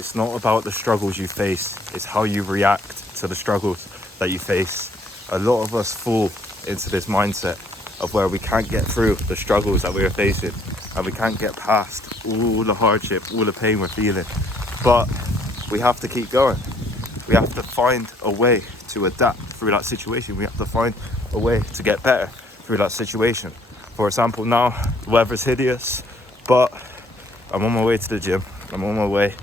It's not about the struggles you face, it's how you react to the struggles that you face. A lot of us fall into this mindset of where we can't get through the struggles that we are facing, and we can't get past all the hardship, all the pain we're feeling. But we have to keep going. We have to find a way to adapt through that situation. We have to find a way to get better through that situation. For example, now the weather's hideous, but I'm on my way to the gym. I'm on my way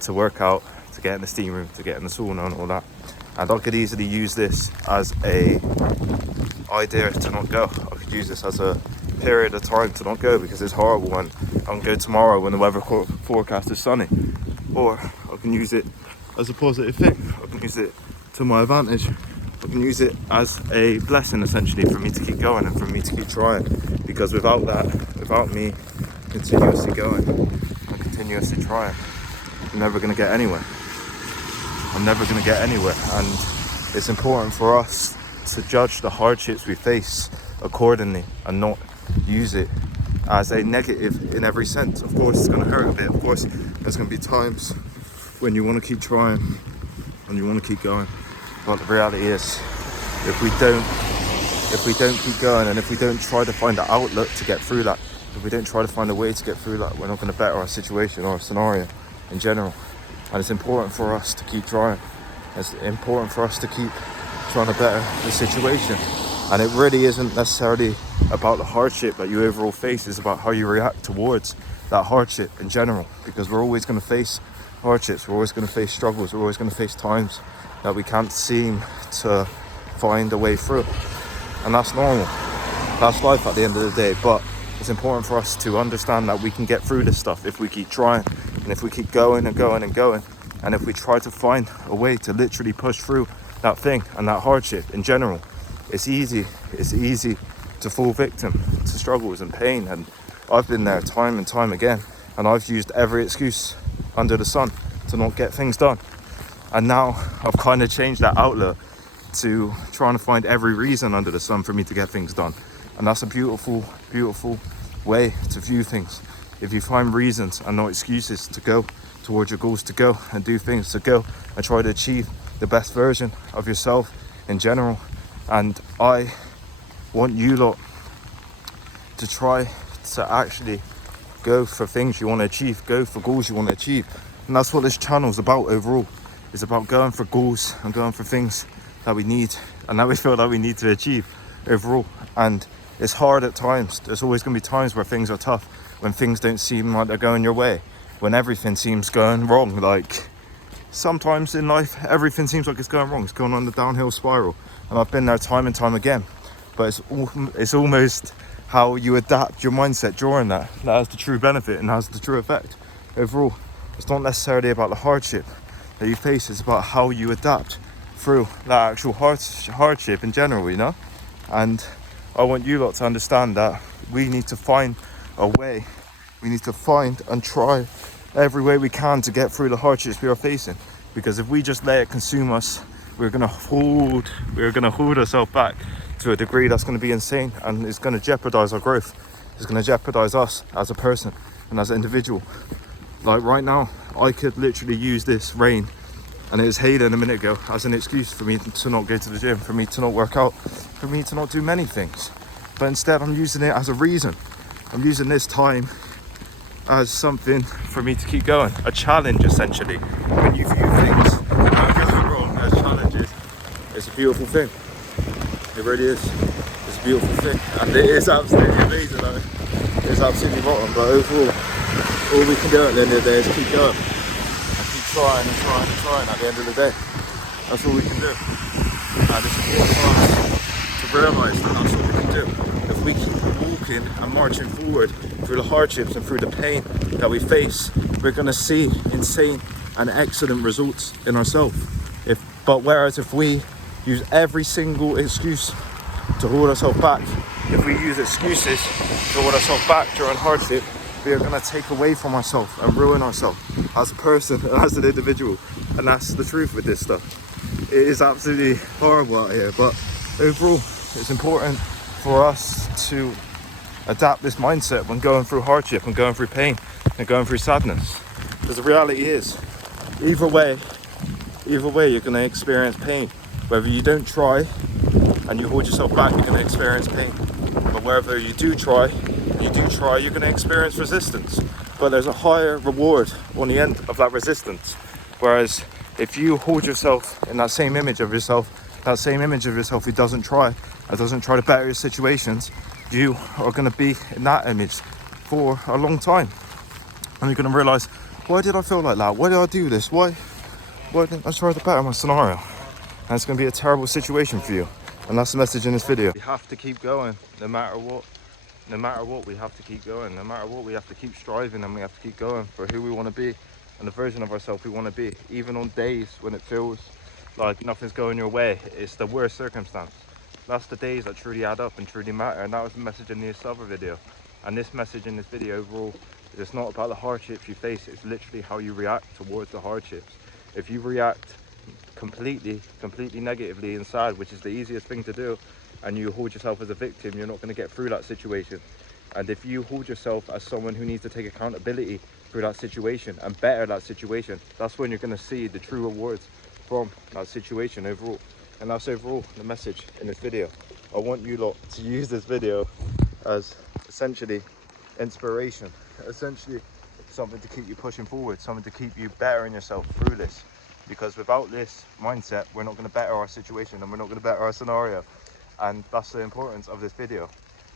to work out, to get in the steam room, to get in the sauna and all that. And I could easily use this as a idea to not go. I could use this as a period of time to not go because it's horrible, and I can go tomorrow when the weather forecast is sunny. Or I can use it as a positive thing. I can use it to my advantage. I can use it as a blessing, essentially, for me to keep going and for me to keep trying. Because without that, without me continuously going and continuously trying, I'm never going to get anywhere. I'm never going to get anywhere. And it's important for us to judge the hardships we face accordingly and not use it as a negative in every sense. Of course, it's going to hurt a bit. Of course, there's going to be times when you want to keep trying and you want to keep going. But the reality is, if we don't keep going, and if we don't try to find an outlet to get through that, if we don't try to find a way to get through that, we're not going to better our situation or our scenario in general. And it's important for us to keep trying. It's important for us to keep trying to better the situation. And it really isn't necessarily about the hardship that you overall face. It's about how you react towards that hardship in general. Because we're always going to face hardships. We're always going to face struggles. We're always going to face times that we can't seem to find a way through. And that's normal. That's life at the end of the day. But it's important for us to understand that we can get through this stuff if we keep trying, and if we keep going and going and going, and if we try to find a way to literally push through that thing and that hardship in general. It's easy to fall victim to struggles and pain, and I've been there time and time again, and I've used every excuse under the sun to not get things done. And now I've kind of changed that outlook to trying to find every reason under the sun for me to get things done. And that's a beautiful, beautiful way to view things. If you find reasons and not excuses to go towards your goals, to go and do things, to go and try to achieve the best version of yourself in general. And I want you lot to try to actually go for things you want to achieve, go for goals you want to achieve. And that's what this channel is about overall. It's about going for goals and going for things that we need and that we feel that we need to achieve overall. And it's hard at times. There's always going to be times where things are tough, when things don't seem like they're going your way, when everything seems going wrong. Like, sometimes in life, everything seems like it's going wrong. It's going on the downhill spiral. And I've been there time and time again. But it's almost how you adapt your mindset during that has the true benefit and has the true effect overall. It's not necessarily about the hardship that you face. It's about how you adapt through that actual hardship in general, you know. And I want you lot to understand that we need to find a way. We need to find and try every way we can to get through the hardships we are facing. Because if we just let it consume us, we're gonna hold ourselves back to a degree that's going to be insane, and it's going to jeopardize our growth. It's going to jeopardize us as a person and as an individual. Like right now, I could literally use this rain, and it was hailing a minute ago, as an excuse for me to not go to the gym, for me to not work out, for me to not do many things. But instead, I'm using it as a reason. I'm using this time as something for me to keep going, a challenge essentially. When you view things that are going wrong as challenges, it's a beautiful thing. It really is. It's a beautiful thing, and it is absolutely amazing. It's absolutely rotten, but overall, all we can do at the end of the day is keep going and keep trying and trying and trying. At the end of the day, that's all we can do, and it's important for us to realise that that's all we can do. If we keep walking and marching forward through the hardships and through the pain that we face, we're going to see insane and excellent results in ourselves. Whereas if we use every single excuse to hold ourselves back, if we use excuses to hold ourselves back during hardship, we are going to take away from ourselves and ruin ourselves as a person and as an individual. And that's the truth with this stuff. It is absolutely horrible out here, but overall, it's important for us to adapt this mindset when going through hardship and going through pain and going through sadness. Because the reality is, either way, you're going to experience pain. Whether you don't try and you hold yourself back, you're going to experience pain. But wherever you do try, you're going to experience resistance. But there's a higher reward on the end of that resistance. Whereas if you hold yourself in that same image of yourself who doesn't try and doesn't try to better your situations, you are going to be in that image for a long time. And you're going to realize, why did I feel like that? Why did I do this? Why didn't I try to better my scenario? And it's going to be a terrible situation for you. And that's the message in this video. We have to keep going no matter what. No matter what, we have to keep going. No matter what, we have to keep striving, and we have to keep going for who we want to be and the version of ourselves we want to be. Even on days when it feels like nothing's going your way, it's the worst circumstance. That's the days that truly add up and truly matter. And that was the message in this other video. And this message in this video overall is it's not about the hardships you face, it's literally how you react towards the hardships. If you react completely negatively inside, which is the easiest thing to do, and you hold yourself as a victim, you're not going to get through that situation. And if you hold yourself as someone who needs to take accountability through that situation and better that situation, that's when you're going to see the true rewards from that situation overall. And that's overall the message in this video. I want you lot to use this video as essentially inspiration, essentially something to keep you pushing forward, something to keep you bettering yourself through this. Because without this mindset, we're not going to better our situation and we're not going to better our scenario. And that's the importance of this video.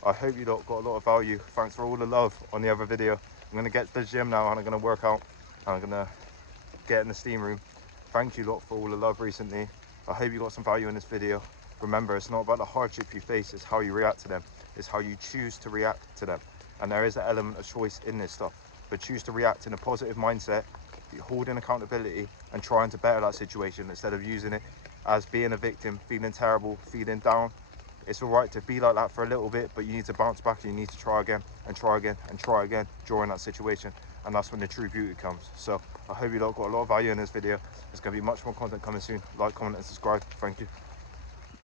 I hope you lot got a lot of value. Thanks for all the love on the other video. I'm going to get to the gym now and I'm going to work out. I'm going to get in the steam room. Thank you lot for all the love recently. I hope you got some value in this video. Remember, it's not about the hardship you face, it's how you react to them. It's how you choose to react to them. And there is an element of choice in this stuff. But choose to react in a positive mindset, holding accountability and trying to better that situation instead of using it as being a victim, feeling terrible, feeling down. It's all right to be like that for a little bit, but you need to bounce back and you need to try again and try again and try again during that situation. And that's when the true beauty comes. So I hope you lot got a lot of value in this video. There's going to be much more content coming soon. Like, comment and subscribe. Thank you.